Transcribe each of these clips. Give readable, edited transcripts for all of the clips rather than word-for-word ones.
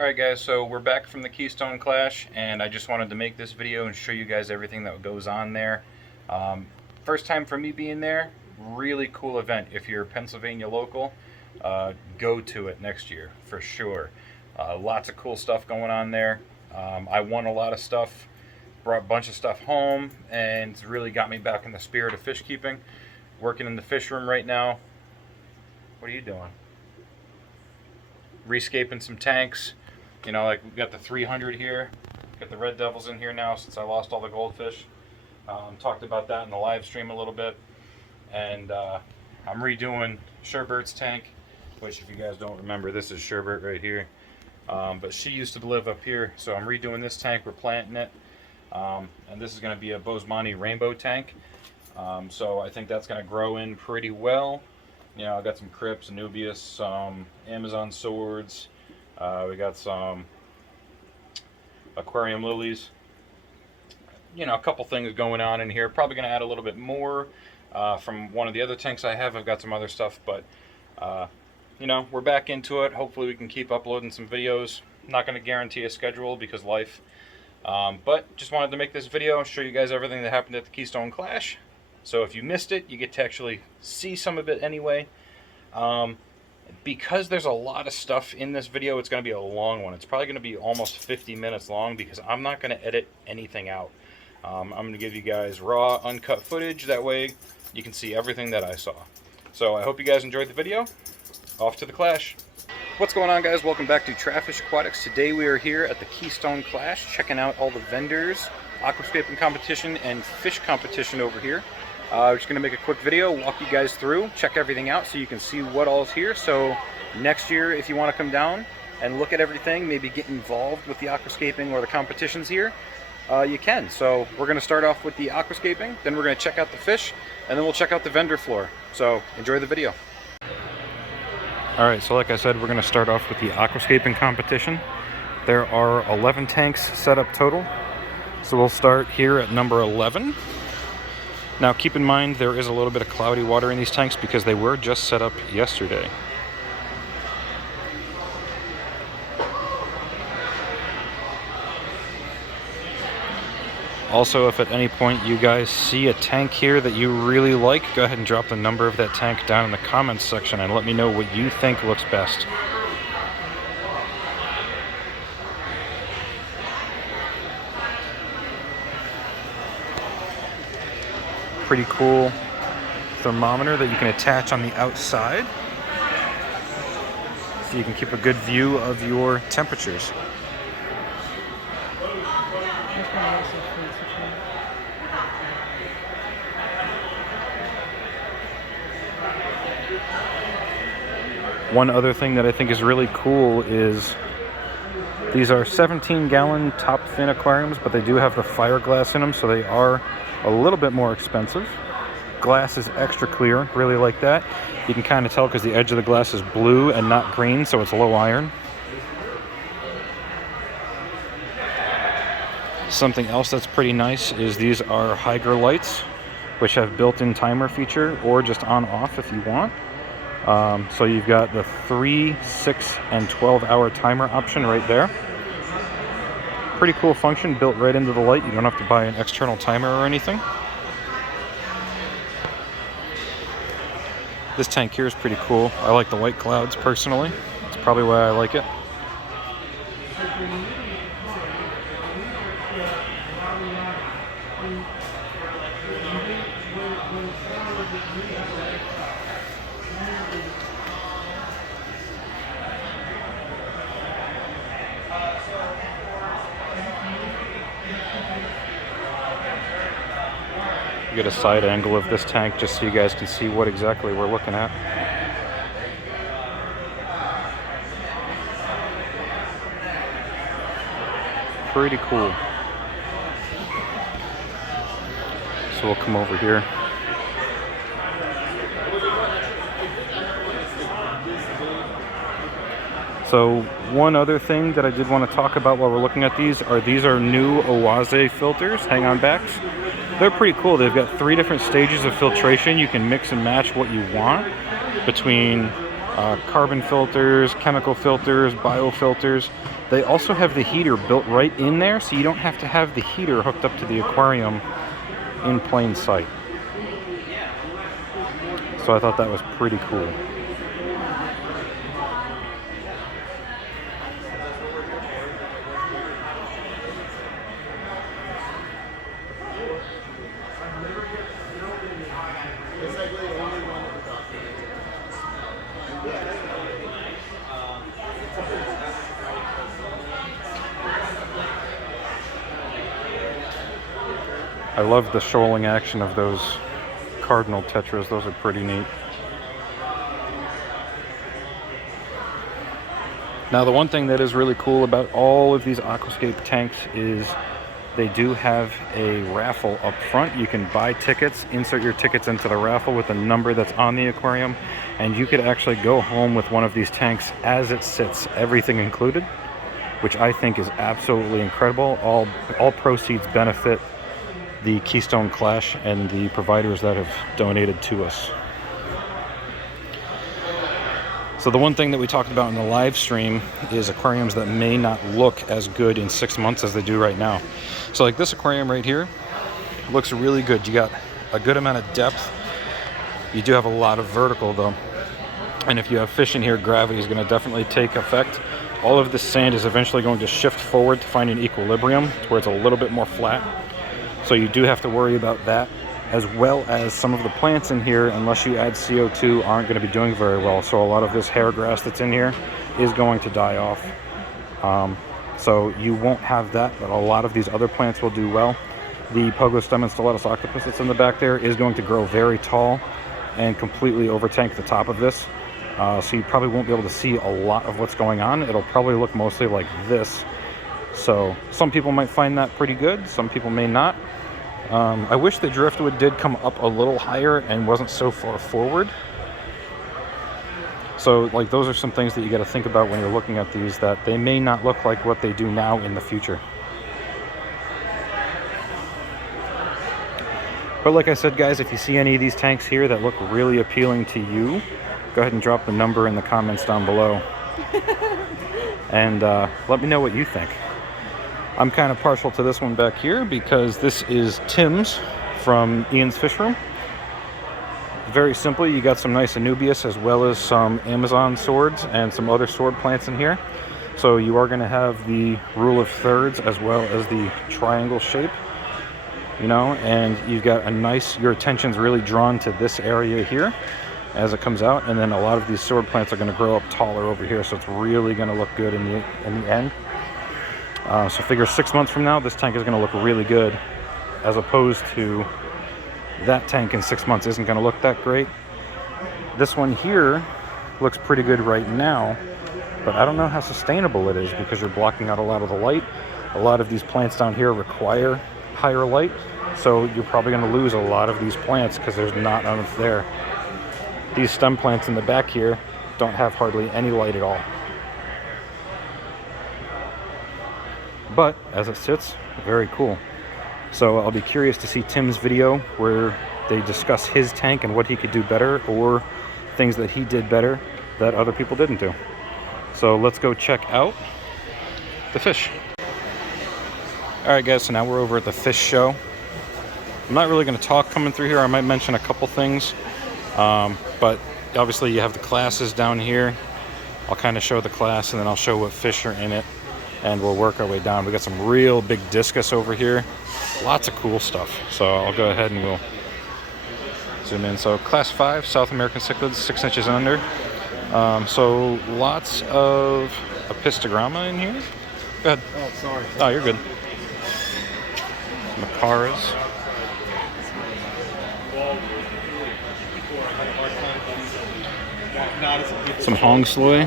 Alright guys, so we're back from the Keystone Clash, and I just wanted to make this video and show you guys everything that goes on there. First time for me being there, really cool event. If you're Pennsylvania local, go to it next year, for sure. Lots of cool stuff going on there. I won a lot of stuff, brought a bunch of stuff home, and it's really got me back in the spirit of fish keeping. Working in the fish room right now. What are you doing? Rescaping some tanks. You know, like we've got the 300 here, got the red devils in here now since I lost all the goldfish. Talked about that in the live stream a little bit. And I'm redoing Sherbert's tank, which if you guys don't remember, this is Sherbert right here. But she used to live up here, so I'm redoing this tank, we're planting it. And this is going to be a Bosemani rainbow tank. So I think that's going to grow in pretty well. You know, I got some Crips, Anubias, some Amazon swords. We got some aquarium lilies. You know, a couple things going on in here. Probably going to add a little bit more from one of the other tanks I have. I've got some other stuff, but you know, we're back into it. Hopefully we can keep uploading some videos. Not going to guarantee a schedule because life. But just wanted to make this video, show you guys everything that happened at the Keystone Clash. So if you missed it, you get to actually see some of it anyway. Because there's a lot of stuff in this video, it's going to be a long one. It's probably going to be almost 50 minutes long because I'm not going to edit anything out. I'm going to give you guys raw, uncut footage. That way you can see everything that I saw. So I hope you guys enjoyed the video. Off to the Clash. What's going on, guys? Welcome back to Trafish Aquatics. Today we are here at the Keystone Clash, checking out all the vendors, aquascaping competition, and fish competition over here. We're just going to make a quick video, walk you guys through, check everything out so you can see what all is here. So next year, if you want to come down and look at everything, maybe get involved with the aquascaping or the competitions here, you can. So we're going to start off with the aquascaping, then we're going to check out the fish, and then we'll check out the vendor floor. So enjoy the video. Alright, so like I said, we're going to start off with the aquascaping competition. There are 11 tanks set up total. So we'll start here at number 11. Now keep in mind there is a little bit of cloudy water in these tanks because they were just set up yesterday. Also, if at any point you guys see a tank here that you really like, go ahead and drop the number of that tank down in the comments section and let me know what you think looks best. Pretty cool thermometer that you can attach on the outside so you can keep a good view of your temperatures. One other thing that I think is really cool is these are 17-gallon top fin aquariums, but they do have the fiberglass in them, so they are a little bit more expensive. Glass is extra clear, really like that. You can kind of tell because the edge of the glass is blue and not green, so it's low iron. Something else that's pretty nice is these are Hygger lights, which have built-in timer feature or just on-off if you want. So you've got the 3, 6, and 12-hour timer option right there. Pretty cool function built right into the light. You don't have to buy an external timer or anything. This tank here is pretty cool. I like the white clouds personally. It's probably why I like it. Get a side angle of this tank just so you guys can see what exactly we're looking at. Pretty cool. So we'll come over here. So one other thing that I did want to talk about while we're looking at these are new HOB filters, hang-on backs. They're pretty cool. They've got 3 different stages of filtration. You can mix and match what you want between carbon filters, chemical filters, biofilters. They also have the heater built right in there, so you don't have to have the heater hooked up to the aquarium in plain sight. So I thought that was pretty cool. I love the shoaling action of those cardinal tetras. Those are pretty neat. Now the one thing that is really cool about all of these aquascape tanks is they do have a raffle up front. You can buy tickets, insert your tickets into the raffle with the number that's on the aquarium, and you could actually go home with one of these tanks as it sits, everything included, which I think is absolutely incredible. All proceeds benefit the Keystone Clash and the providers that have donated to us. So the one thing that we talked about in the live stream is aquariums that may not look as good in 6 months as they do right now. So like this aquarium right here looks really good. You got a good amount of depth. You do have a lot of vertical though. And if you have fish in here, gravity is going to definitely take effect. All of this sand is eventually going to shift forward to find an equilibrium to where it's a little bit more flat. So you do have to worry about that, as well as some of the plants in here, unless you add CO2, aren't going to be doing very well. So a lot of this hair grass that's in here is going to die off. So you won't have that, but a lot of these other plants will do well. The Pogostem and Stellatus octopus that's in the back there is going to grow very tall and completely overtank the top of this. So you probably won't be able to see a lot of what's going on. It'll probably look mostly like this. So some people might find that pretty good, some people may not. I wish the driftwood did come up a little higher and wasn't so far forward. So like those are some things that you got to think about when you're looking at these, that they may not look like what they do now in the future. But like I said, guys, if you see any of these tanks here that look really appealing to you, go ahead and drop the number in the comments down below. And let me know what you think. I'm kind of partial to this one back here because this is Tim's from Ian's Fish Room. Very simply, you got some nice Anubias as well as some Amazon swords and some other sword plants in here. So you are going to have the rule of thirds as well as the triangle shape, you know, and you've got a nice, your attention's really drawn to this area here as it comes out, and then a lot of these sword plants are going to grow up taller over here, so it's really going to look good in the end. So figure 6 months from now, this tank is going to look really good, as opposed to that tank in 6 months isn't going to look that great. This one here looks pretty good right now, but I don't know how sustainable it is because you're blocking out a lot of the light. A lot of these plants down here require higher light, so you're probably going to lose a lot of these plants because there's not enough there. These stem plants in the back here don't have hardly any light at all. But as it sits, very cool. So I'll be curious to see Tim's video where they discuss his tank and what he could do better, or things that he did better that other people didn't do. So let's go check out the fish. Alright guys, so now we're over at the fish show. I'm not really going to talk coming through here. I might mention a couple things. But obviously you have the classes down here. I'll kind of show the class and then I'll show what fish are in it, and we'll work our way down. We got some real big discus over here. Lots of cool stuff. So I'll go ahead and we'll zoom in. So class 5, South American cichlids, 6 inches and under. So lots of apistogramma in here. Go ahead. Oh, sorry. Oh, you're good. Macaras. Some hong sloy.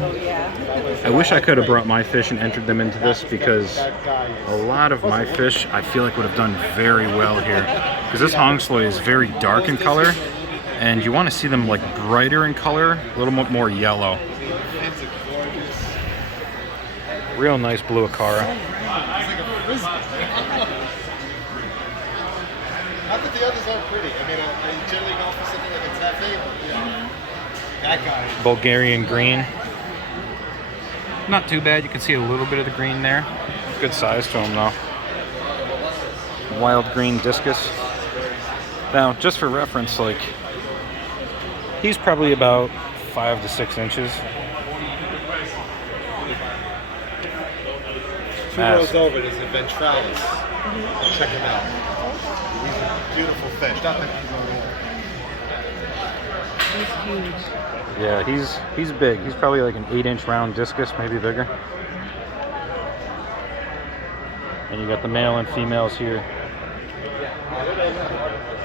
I wish I could have brought my fish and entered them into this, because a lot of my fish I feel like would have done very well here, because this hong sloy is very dark in color and you want to see them like brighter in color, a little bit more yellow. Real nice blue acara. Not that the others aren't pretty. I mean, I generally go for something like a taffy. Yeah. That guy. Bulgarian green. Not too bad. You can see a little bit of the green there. Good size to him though. Wild green discus. Now, just for reference, like, he's probably about 5 to 6 inches. 2 rows over is a ventralis. Check him out. He's a beautiful fish. Not that He's huge. Yeah, he's big. He's probably like an 8-inch round discus, maybe bigger. And you got the male and females here.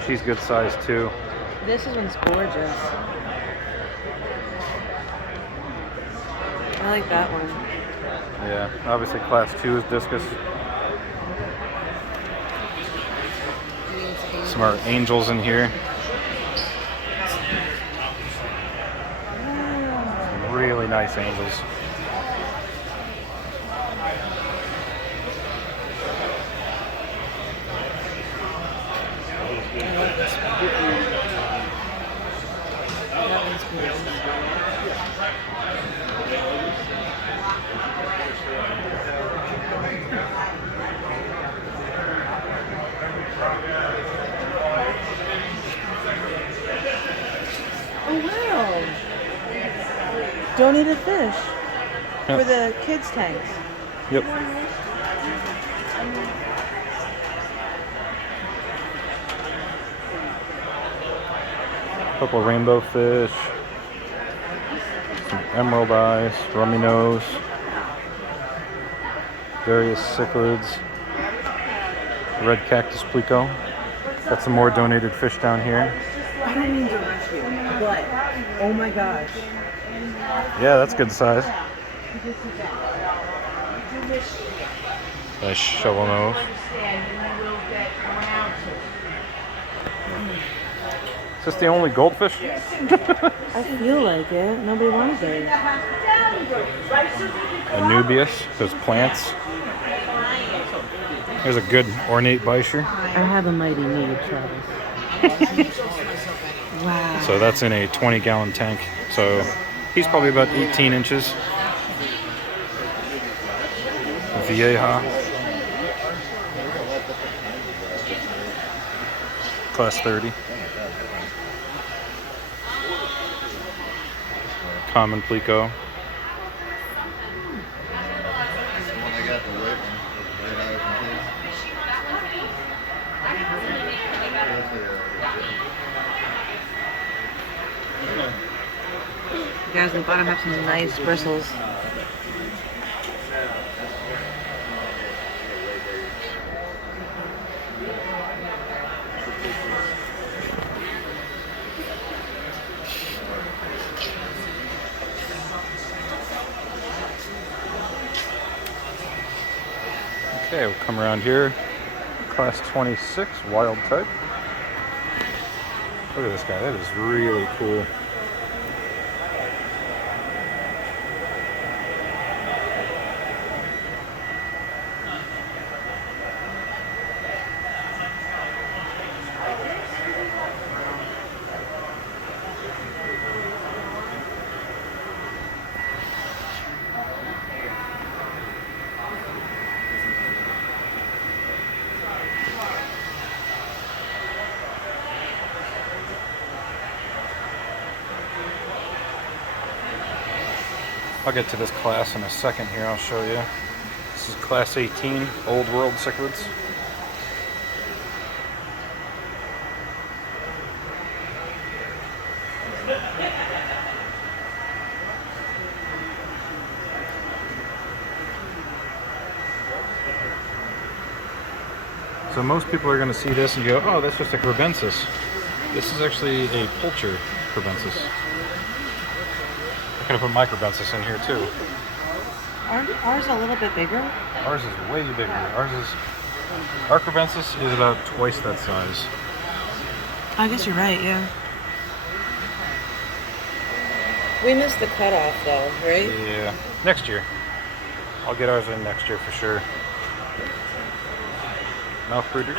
She's good size too. This one's gorgeous. I like that one. Yeah, obviously class 2 is discus. Some are angels in here. Some really nice angels. That one's gorgeous. Oh wow! Donated fish for the kids' tanks. Yep. Couple rainbow fish. Some emerald eyes, rummy nose. Various cichlids. Red cactus plico. Got some more donated fish down here. I don't mean to rush you, but oh my gosh. Yeah, that's good size. Nice shovel nose. Is this the only goldfish? I feel like it. Nobody wanted it. Anubias, those plants. There's a good ornate bisher. I have a mighty need, Travis. Wow. So that's in a 20-gallon tank. So he's probably about 18 inches. Vieja. Class 30. Common plico. Guys, the bottom have some nice bristles. Okay, we'll come around here. Class 26, wild type. Look at this guy, that is really cool. I'll get to this class in a second here, I'll show you. This is class 18, Old World cichlids. So most people are going to see this and go, oh, that's just a crebensis. This is actually a pulcher crebensis. I could have put microbensis in here too. Aren't ours a little bit bigger? Ours is way bigger. Our crebensis is about twice that size. I guess you're right, yeah. We missed the cutoff though, right? Yeah, next year. I'll get ours in next year for sure. Mouth brooders.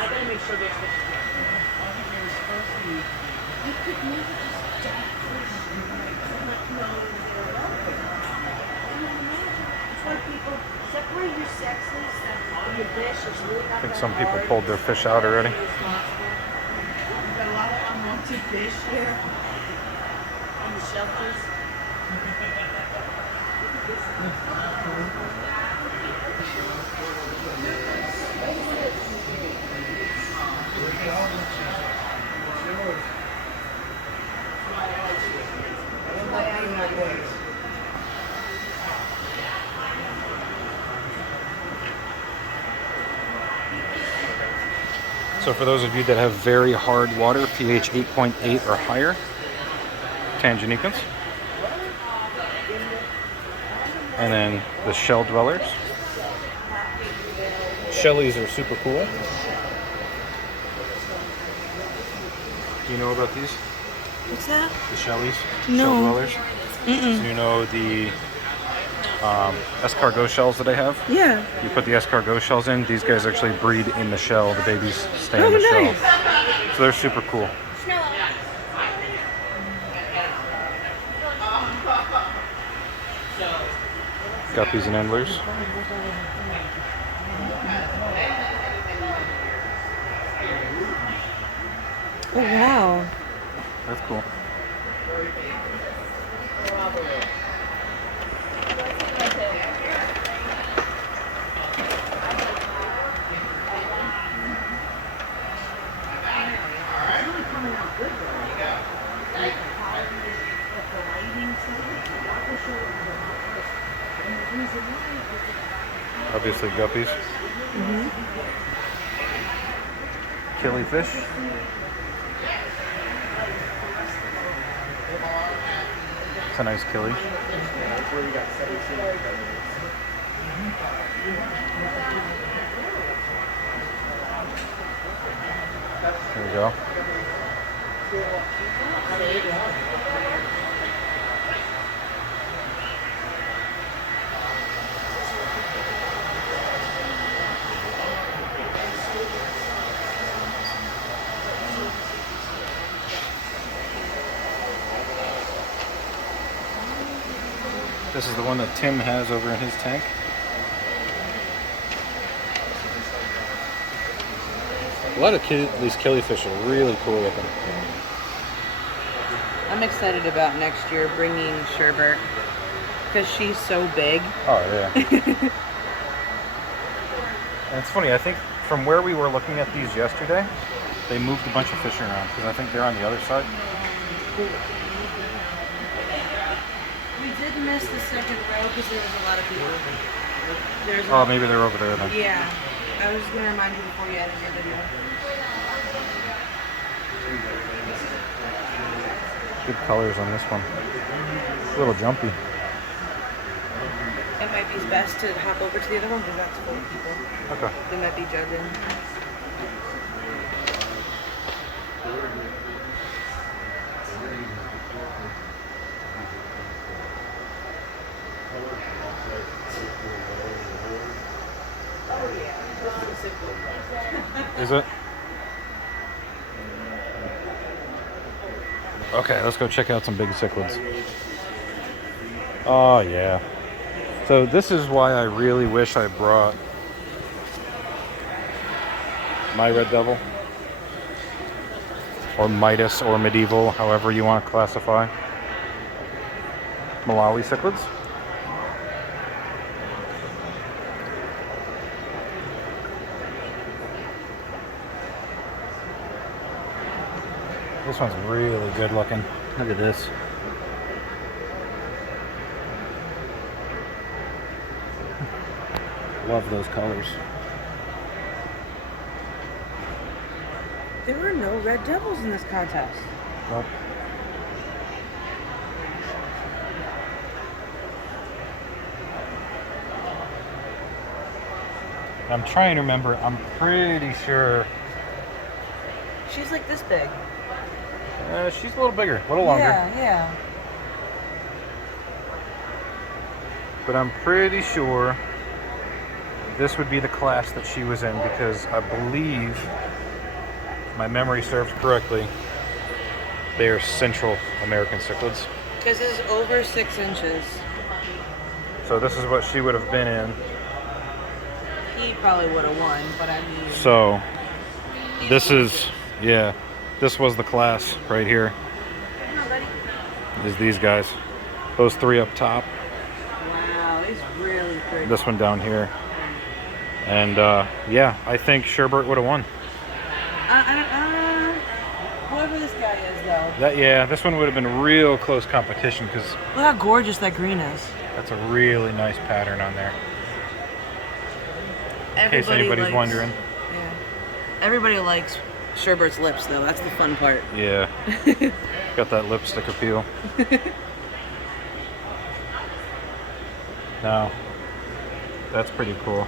Separate your sexes from your fish. It's really not I think that some people hard. pulled their fish out already. We've got a lot of unwanted fish here in the shelters. So for those of you that have very hard water, pH 8.8 or higher, Tanganicans. And then the shell dwellers. Shellies are super cool. Do you know about these? What's that? The Shellies? No. Shell dwellers? So you know the escargot shells that I have? Yeah. You put the escargot shells in, these guys actually breed in the shell. The babies stay Oh, in the nice. shell. So they're super cool. Guppies and endlers. Oh, wow. That's cool. Obviously guppies. Killifish. It's a nice killie. There we go. This is the one that Tim has over in his tank. A lot of these killifish are really cool looking. I'm excited about next year bringing Sherbert because she's so big. Oh yeah. And it's funny, I think from where we were looking at these yesterday, they moved a bunch of fish around because I think they're on the other side. We did miss the second row because there was a lot of people. Oh, maybe they're over there then. Yeah. I was going to remind you before you ended your video. Good colors on this one. A little jumpy. It might be best to hop over to the other one because that's full of people. Okay. They might be juggling. Is it? Okay, let's go check out some big cichlids. Oh yeah. So this is why I really wish I brought my red devil, or Midas, or medieval, however you want to classify Malawi cichlids. This one's really good looking. Look at this. Love those colors. There were no red devils in this contest. Nope. I'm trying to remember. I'm pretty sure She's like this big. she's a little bigger, a little longer. Yeah. But I'm pretty sure this would be the class that she was in because I believe, if my memory serves correctly, they are Central American cichlids. Because it's over 6 inches. So this is what she would have been in. He probably would have won, but I mean. So this is, yeah, this was the class right here. Come on, buddy. Is these guys. Those three up top. Wow, it's really pretty. This one down here. And yeah, I think Sherbert would have won. Whoever this guy is, though. Yeah, this one would have been real close competition because Look how gorgeous that green is. that's a really nice pattern on there. In case anybody's wondering. Yeah. Everybody likes Sherbert's lips, though. That's the fun part. Yeah. Got that lipstick appeal. No. That's pretty cool.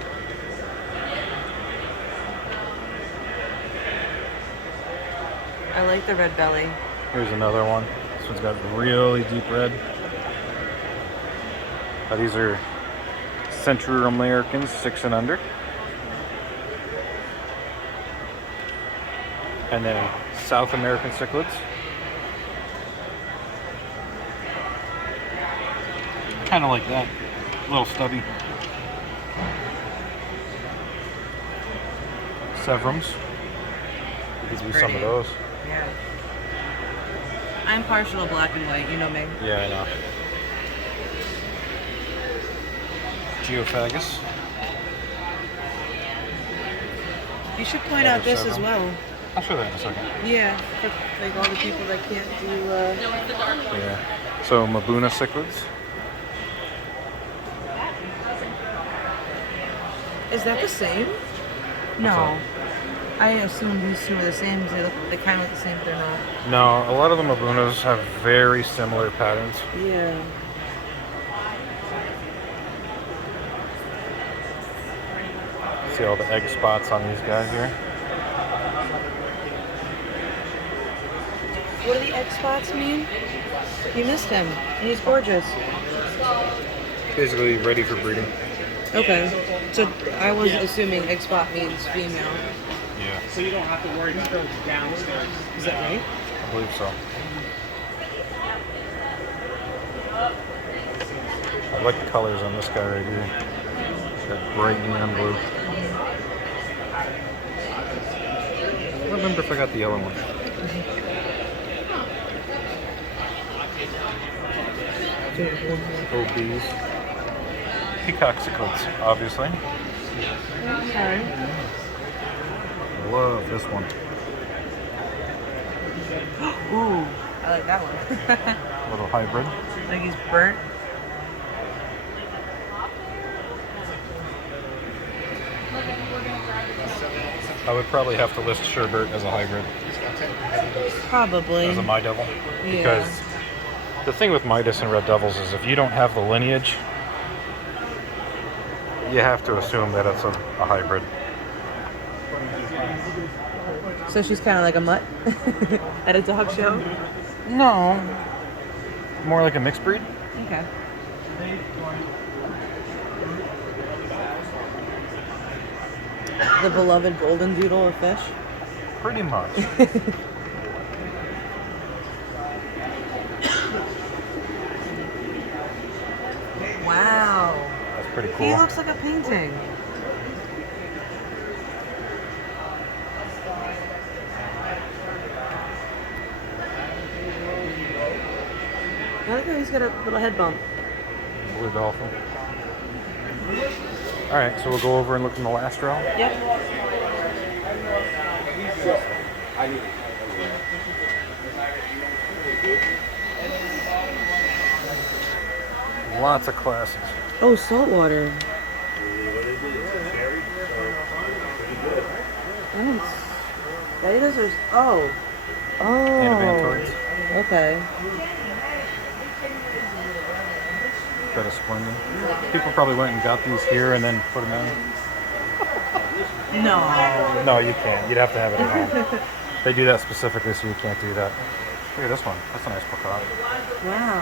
I like the red belly. Here's another one. This one's got really deep red. These are Central Americans, 6 and under. And then South American cichlids. Kind of like that. A little stubby. Severums. Gives me some of those. Yeah. I'm partial to black and white, you know me. Yeah, I know. Geophagus. You should point out this as well. I'll show that in a second. Yeah, for like all the people that can't do. Yeah. So Mabuna cichlids. Is that the same? No. I assume these two are the same because they kind of look the same, but they're not. No, a lot of the Mabunas have very similar patterns. Yeah. See all the egg spots on these guys here? What do the egg spots mean? You missed him. He's gorgeous. Basically ready for breeding. Okay. So I was assuming egg spot means female. Yeah. So you don't have to worry about those downstairs. Is that right? I believe so. I like the colors on this guy right here. That bright neon blue. I don't remember if I got the yellow one. OBs. Peacock cichlids, obviously. Okay. Love this one. Ooh, I like that one. Little hybrid. Like he's burnt. I would probably have to list Sherbert as a hybrid. Probably. As a My Devil. Yeah. Because the thing with Midas and Red Devils is if you don't have the lineage, you have to assume that it's a hybrid. So she's kind of like a mutt at a dog show? No. More like a mixed breed. Okay. The beloved golden doodle of fish? Pretty much. Wow. That's pretty cool. He looks like a painting. I like how he's got a little head bump. Blue dolphin. Alright, so we'll go over and look in the last row. Yep. Lots of classes. Oh, saltwater. Betas or oh. Anabantoids. Okay. Betta splendid. People probably went and got these here and then put them in. No. No, you can't. You'd have to have it at home. They do that specifically so you can't do that. Look at this one. That's a nice peacock. Wow.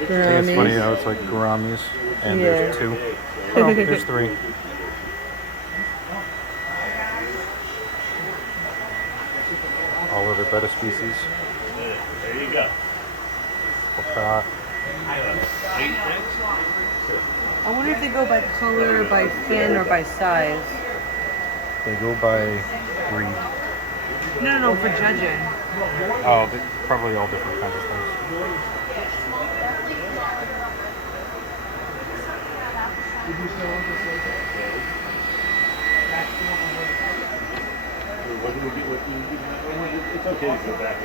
I think it's funny how it's like gouramis and there's 2. Oh, there's 3. All other betta species. There you go. Peacock. I wonder if they go by color, by fin, or by size. They go by breed. No, for judging. Oh, probably all different kinds of things. It's okay to go back.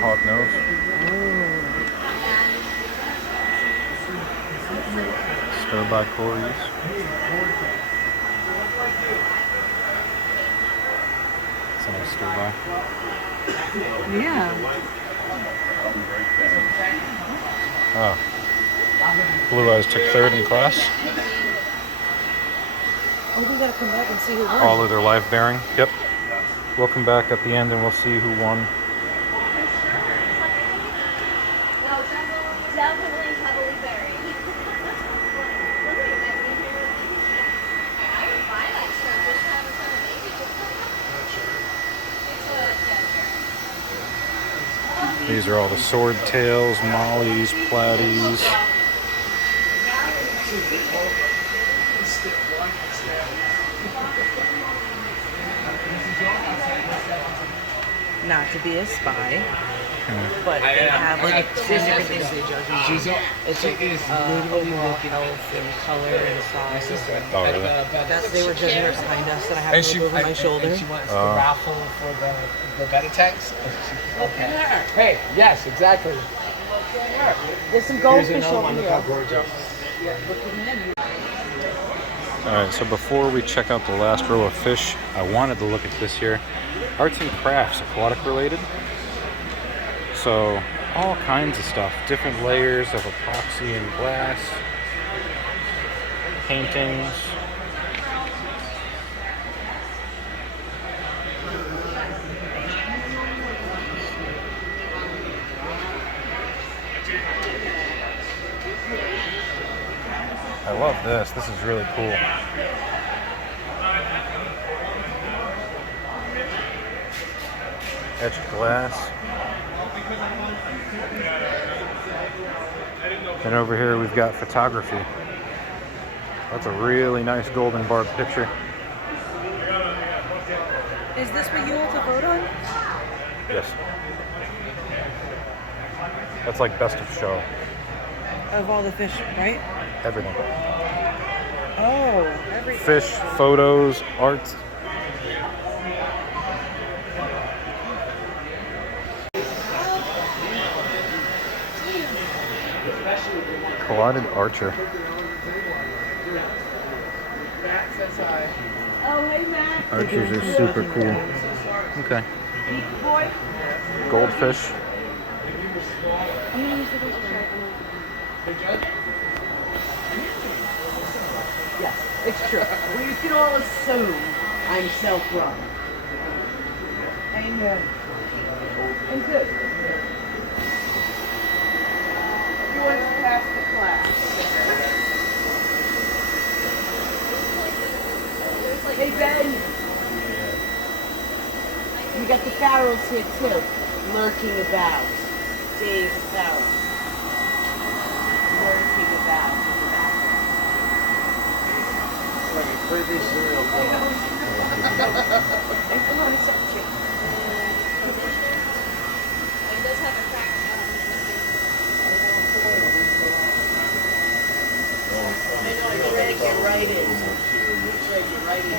Hog nose. Stir by Corey's. It's a nice stir by. Yeah. Oh. Blue Eyes took third in class. Oh, we gotta come back and see who won. All of their live bearing. Yep. We'll come back at the end and we'll see who won. Definitely heavily buried. I would buy that shirt just to have a ton of babies. These are all the sword tails, mollies, platies. Not to be a spy, but they have like 10 different things they judge on. It's like overall health and color and size. Oh, really? That's, they were judging her behind us, and I have to look over my shoulder. And she wants the raffle for the beta tanks. Okay. Hey, yes, exactly. There's some Here's goldfish another over one. Look how here. gorgeous. Alright, so before we check out the last row of fish, I wanted to look at this here. Arts and crafts, aquatic related. So, all kinds of stuff. Different layers of epoxy and glass. Paintings. I love this. This is really cool. Etched glass. And over here we've got photography. That's a really nice golden barb picture. Is this what you want to vote on? Yes. That's like best of show. Of all the fish, right? Everything. Oh, every Fish, photos, art. Collided archer. Oh, hey, Matt. Archers are super cool. Okay. Goldfish. Yes, it's true. Well, you can all assume I'm self-run. Amen. And good. Who wants to pass the class? Hey, Ben. You got the Farrells here, too. Lurking about. Dave Farrell. Lurking about. Like a crazy serial killer. Hey, come on, it's okay. It does have a crack. I know, I'm ready to get right in. Ready to get right in.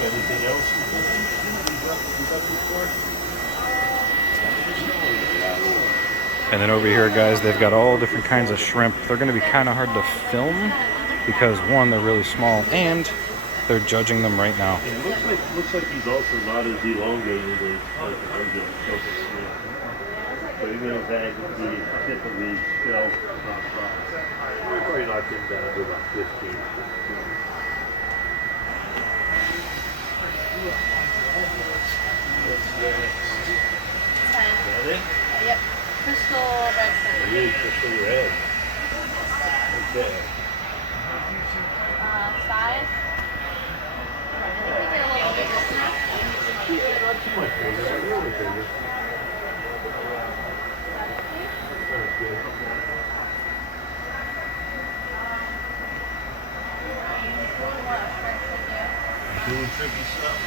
Anything else? And then over here, guys, they've got all different kinds of shrimp. They're going to be kind of hard to film because, one, they're really small, and they're judging them right now. It looks like he's also not as elongated as But even if that would be typically still not price. We're probably knocked him down to about 15. Yep. Crystal red sand. Really crystal red. Okay. Size? I think we did a little bigger than that. Yeah, not too much bigger, but a little bit bigger. Sounds good. Doing tricky stuff.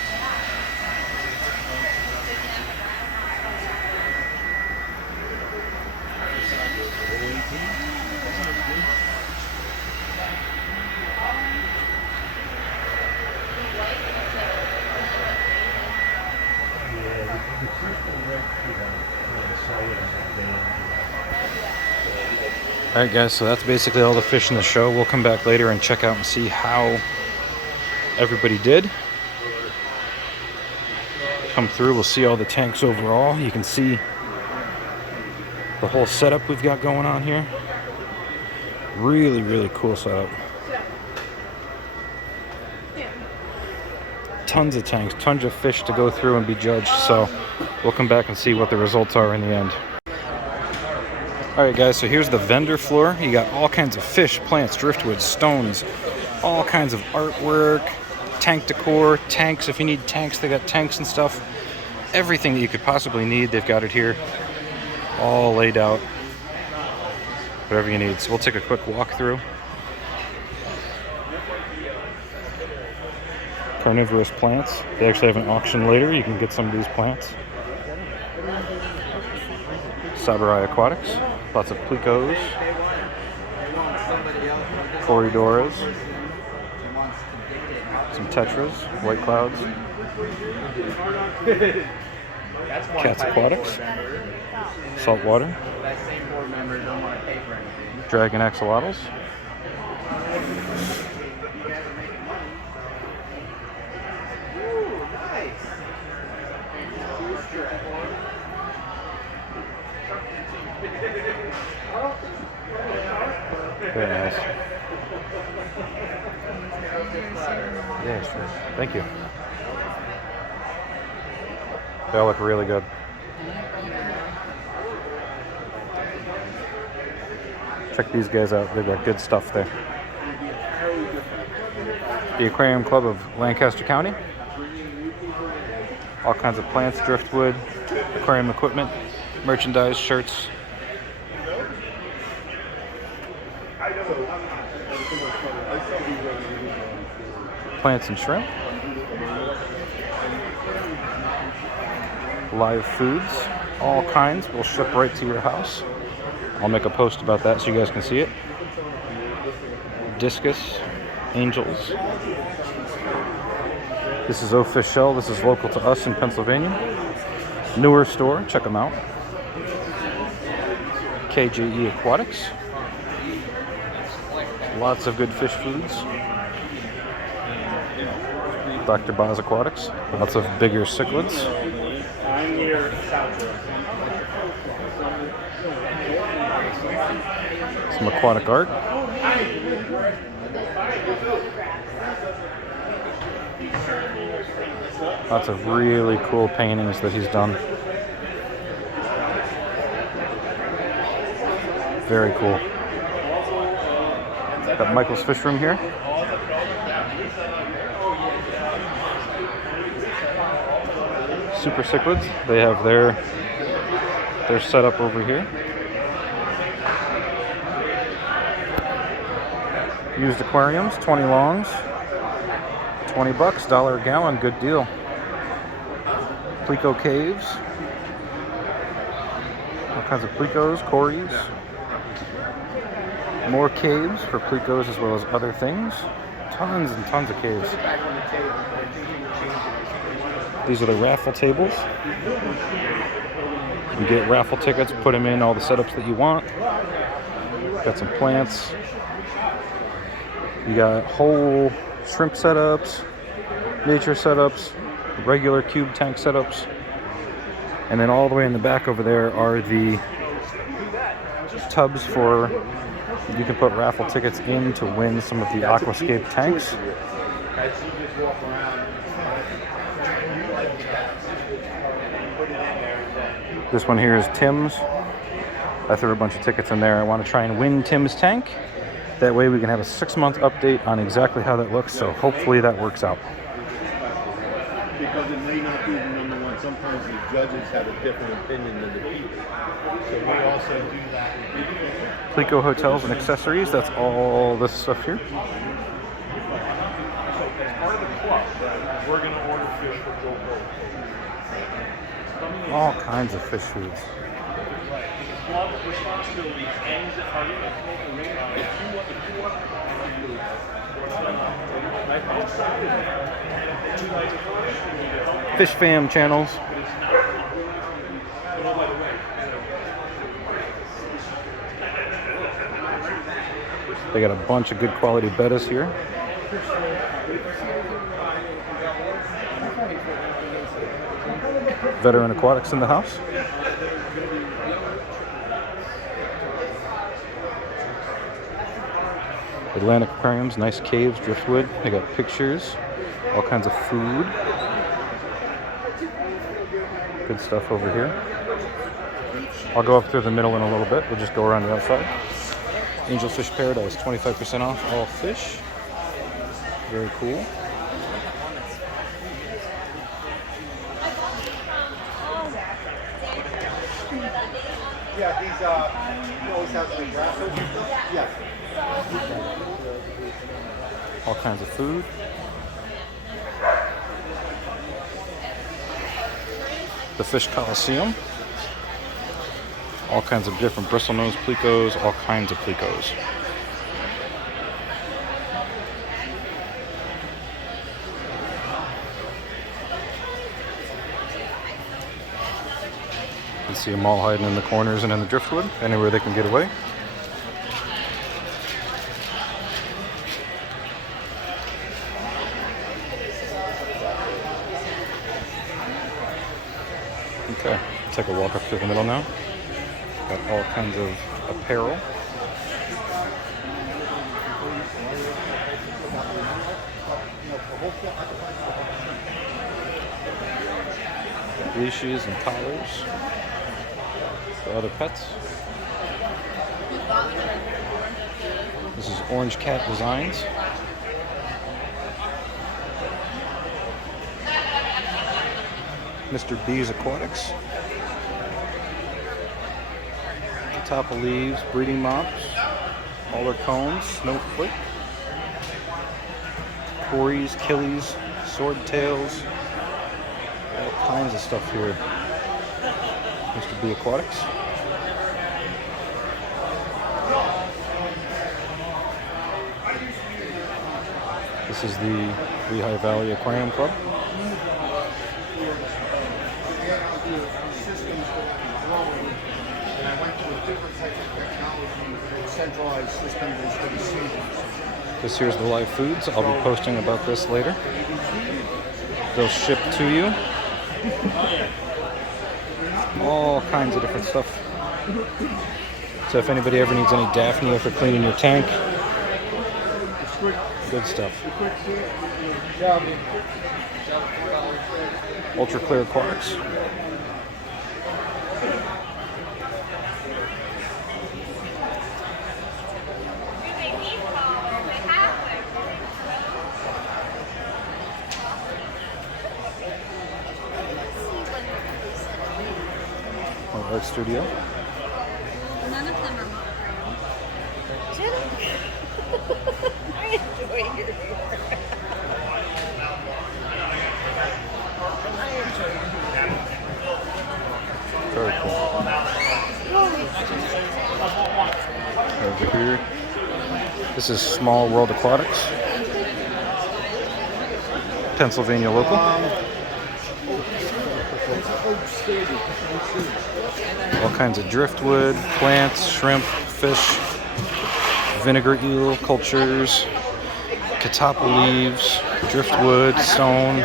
Alright guys, so that's basically all the fish in the show. We'll come back later and check out and see how everybody did. Come through, we'll see all the tanks overall. You can see the whole setup we've got going on here. Really, really cool setup. Tons of tanks, tons of fish to go through and be judged. So we'll come back and see what the results are in the end. Alright guys, so here's the vendor floor. You got all kinds of fish, plants, driftwood, stones, all kinds of artwork, tank decor, tanks. If you need tanks, they got tanks and stuff. Everything that you could possibly need, they've got it here. All laid out. Whatever you need. So we'll take a quick walk through. Carnivorous plants. They actually have an auction later. You can get some of these plants. Saburai Aquatics. Lots of plecos. Corridoras. Some tetras. White clouds. Cats Aquatics. Saltwater. Dragon axolotls. Very nice. Yeah, sure. Thank you. They all look really good. Check these guys out. They've got good stuff there. The Aquarium Club of Lancaster County. All kinds of plants, driftwood, aquarium equipment, merchandise, shirts. Plants and shrimp. Live foods, all kinds, will ship right to your house. I'll make a post about that so you guys can see it. Discus, angels. This is Official. This is local to us in Pennsylvania. Newer store, check them out. KJE Aquatics. Lots of good fish foods. Dr. Boz Aquatics. Lots of bigger cichlids. Some aquatic art. Lots of really cool paintings that he's done. Very cool. Got Michael's Fish Room here. Super cichlids. They have their setup over here. Used aquariums, 20 longs, $20, $1 a gallon, good deal. Pleco caves. All kinds of plecos, cories. More caves for plecos as well as other things. Tons and tons of caves. These are the raffle tables. You get raffle tickets, put them in all the setups that you want. Got some plants. You got whole shrimp setups, nature setups, regular cube tank setups, And then all the way in the back over there are the tubs for, you can put raffle tickets in to win some of the aquascape tanks. This one here is Tim's. I threw a bunch of tickets in there. I want to try and win Tim's tank. That way we can have a 6-month update on exactly how that looks, so hopefully that works out. Because it may not be the number one. Sometimes the judges have a different opinion than the people. So we also do that. Plico Hotels and Accessories, that's all this stuff here. So as part of the club, we're going to order fish for Joe Gold. All kinds of fish foods. Club responsibility ends at our if you want Fish Fam channels. They got a bunch of good quality bettas here. Veteran Aquatics in the house. Atlantic Aquariums, nice caves, driftwood. They got pictures, all kinds of food. Good stuff over here. I'll go up through the middle in a little bit. We'll just go around the outside. Angelfish Paradise, 25% off all fish. Very cool. Yeah, these you always have like raffles and stuff. Yeah. All kinds of food. The Fish Coliseum. All kinds of different bristlenose plecos, all kinds of plecos. You can see them all hiding in the corners and in the driftwood, anywhere they can get away. Okay, take a walk up through the middle now. Got all kinds of apparel. Leashes and collars for other pets. This is Orange Cat Designs. Mr. B's Aquatics. Top of leaves, breeding mops, hauler cones, snowflake, cories, killies, swordtails, all kinds of stuff here. Mr. B Aquatics. This is the Lehigh Valley Aquarium Club. And I went to a different type of technology, centralized system instead of seasons. This here's the live foods. I'll be posting about this later. They'll ship to you. All kinds of different stuff. So if anybody ever needs any Daphnia for cleaning your tank, good stuff. Ultra clear quartz. Art studio. None of them are mock-ground. I enjoy your humor. Very cool. Over here. This is Small World Aquatics. Pennsylvania local. All kinds of driftwood, plants, shrimp, fish, vinegar eel cultures, catappa leaves, driftwood, stone,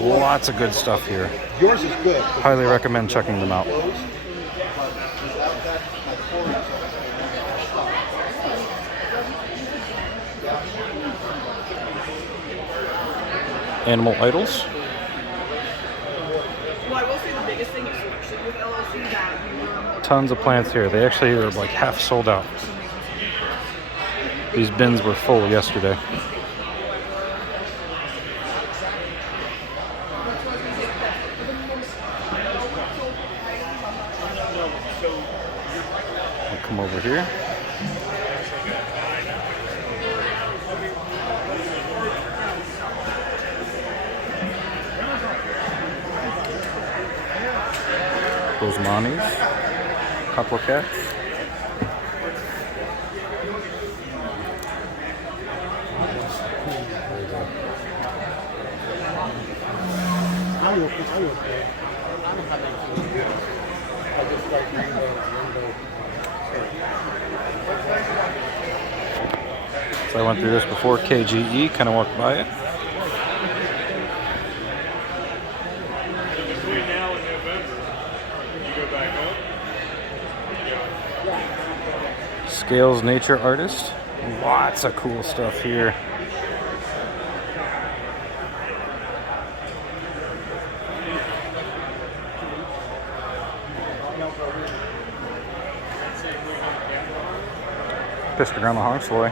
Lots of good stuff here. Yours is good. Highly recommend checking them out. Animal idols. Well, I will say the biggest thing, especially with LLC, that we were Tons of plants here. They actually are like half sold out. These bins were full yesterday. I'll come over here. Those Monis, couple of cats. So I went through this before KGE, kind of walked by it. Between now and November, you go back home. Scales Nature Artist. Lots of cool stuff here. Pissed around the Honksloy.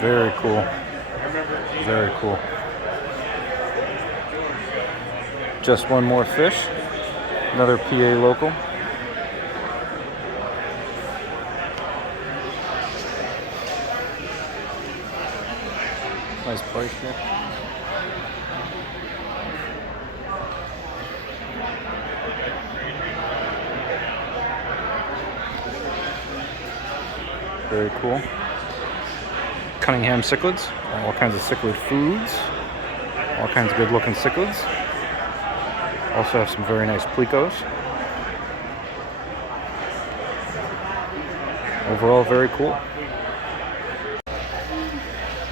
Very cool. Very cool. Just one more fish. Another PA local. Nice price here. Very cool. Cunningham cichlids, all kinds of cichlid foods, all kinds of good looking cichlids. Also have some very nice plecos. Overall, very cool.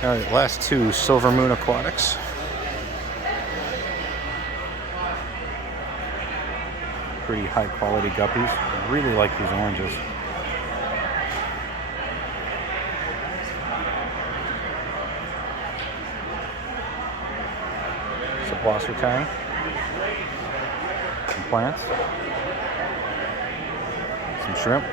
Alright, last two, Silver Moon Aquatics. Pretty high quality guppies. I really like these oranges. Blosser tang, some plants, some shrimp.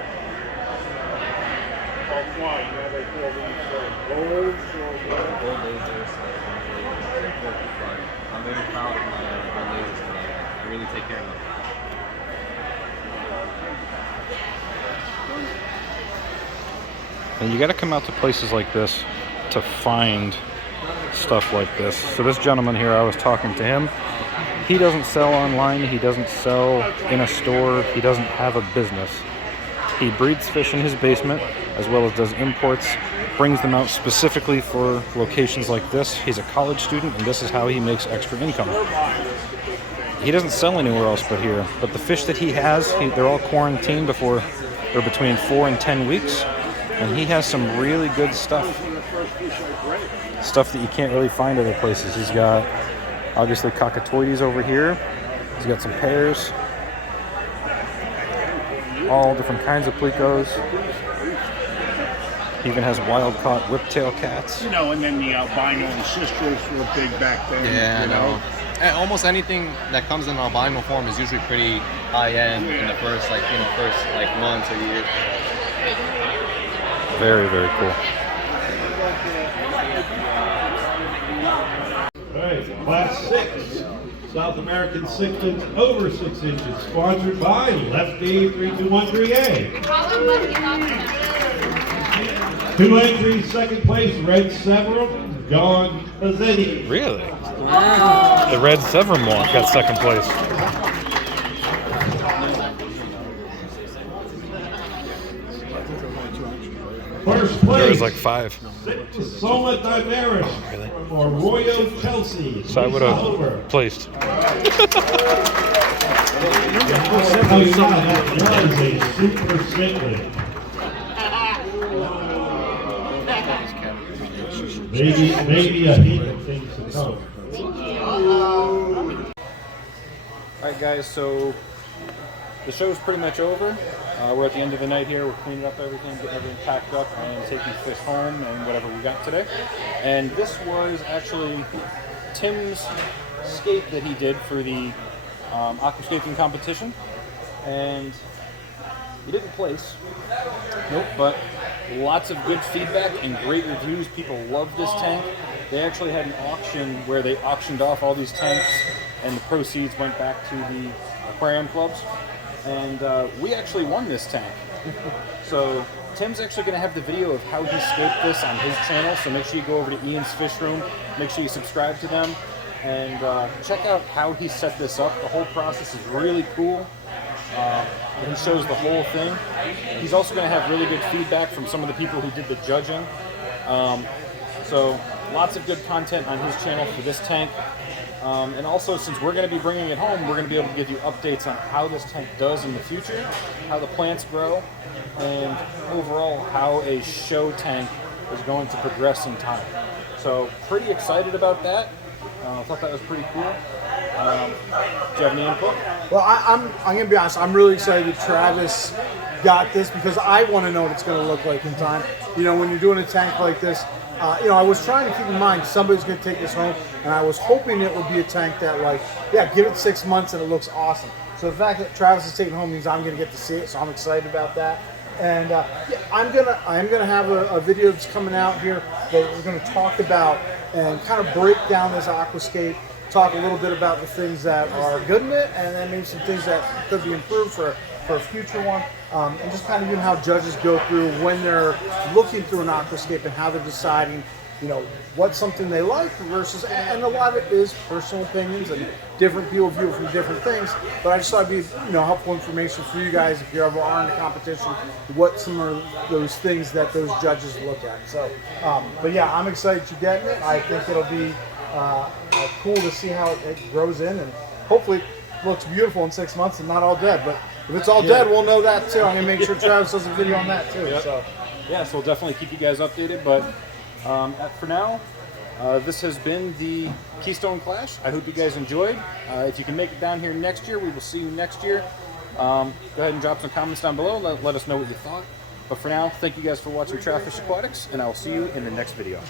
I'm very proud of my gold lasers today. I really take care of them. And you got to come out to places like this to find stuff like this. So this gentleman here, I was talking to him. He doesn't sell online. He doesn't sell in a store. He doesn't have a business. He breeds fish in his basement as well as does imports, brings them out specifically for locations like this. He's a college student and this is how he makes extra income. He doesn't sell anywhere else but here. But the fish that he has, they're all quarantined before they're between 4 and 10 weeks. And he has some really good stuff. Stuff that you can't really find other places. He's got obviously cockatoides over here. He's got some pears. All different kinds of plecos. He even has wild caught whiptail cats. You know, and then the albino and sisters were big back then. Yeah, you know. And almost anything that comes in albino form is usually pretty high end in the first months or years. Very, very cool. All right, Class 6, South American cichlids over 6 inches, sponsored by Lefty 3213A. 2 entries, second place, Red Severum, John Pazzetti. Really? Wow. The Red Severum got second place. First place. There was like 5. Soma Diveris Really? for Royal Chelsea. So I would have placed. I'll tell you now, that was a super cichlid. Maybe a heap of things to come. Alright guys, so the show's pretty much over. We're at the end of the night here. We're cleaning up everything, getting everything packed up, and taking fish home and whatever we got today. And this was actually Tim's scape that he did for the aquascaping competition. And he didn't place. Nope, but lots of good feedback and great reviews. People love this tank. They actually had an auction where they auctioned off all these tanks, and the proceeds went back to the aquarium clubs. And we actually won this tank. So Tim's actually going to have the video of how he scaped this on his channel. So make sure you go over to Ian's Fish Room. Make sure you subscribe to them and check out how he set this up. The whole process is really cool. He shows the whole thing. He's also going to have really good feedback from some of the people who did the judging. So lots of good content on his channel for this tank. And also, since we're going to be bringing it home, we're going to be able to give you updates on how this tank does in the future, how the plants grow, and overall how a show tank is going to progress in time. So pretty excited about that. I thought that was pretty cool. Do you have any input? Well, I'm going to be honest. I'm really excited that Travis got this because I want to know what it's going to look like in time. You know, when you're doing a tank like this, you know, I was trying to keep in mind somebody's going to take this home, and I was hoping it would be a tank that, like, yeah, give it 6 months and it looks awesome. So the fact that Travis is taking it home means I'm going to get to see it, so I'm excited about that. And yeah, I am gonna have a video that's coming out here that we're going to talk about and kind of break down this aquascape, talk a little bit about the things that are good in it, and then maybe some things that could be improved for a future one. And just kind of how judges go through when they're looking through an aquascape and how they're deciding, you know, what's something they like versus, and a lot of it is personal opinions and different people view it from different things. But I just thought it'd be, you know, helpful information for you guys if you ever are in a competition, what some of those things that those judges look at. So, but yeah, I'm excited to get it. I think it'll be cool to see how it grows in, and hopefully it looks beautiful in 6 months and not all dead. But if it's all dead, we'll know that too. I'm gonna make sure Travis does a video on that too. Yep. So yeah, so we'll definitely keep you guys updated. But for now, this has been the Keystone Clash. I hope you guys enjoyed. If you can make it down here next year, we will see you next year. Go ahead and drop some comments down below. Let us know what you thought. But for now, thank you guys for watching Trout Fish Aquatics, and I will see you in the next video.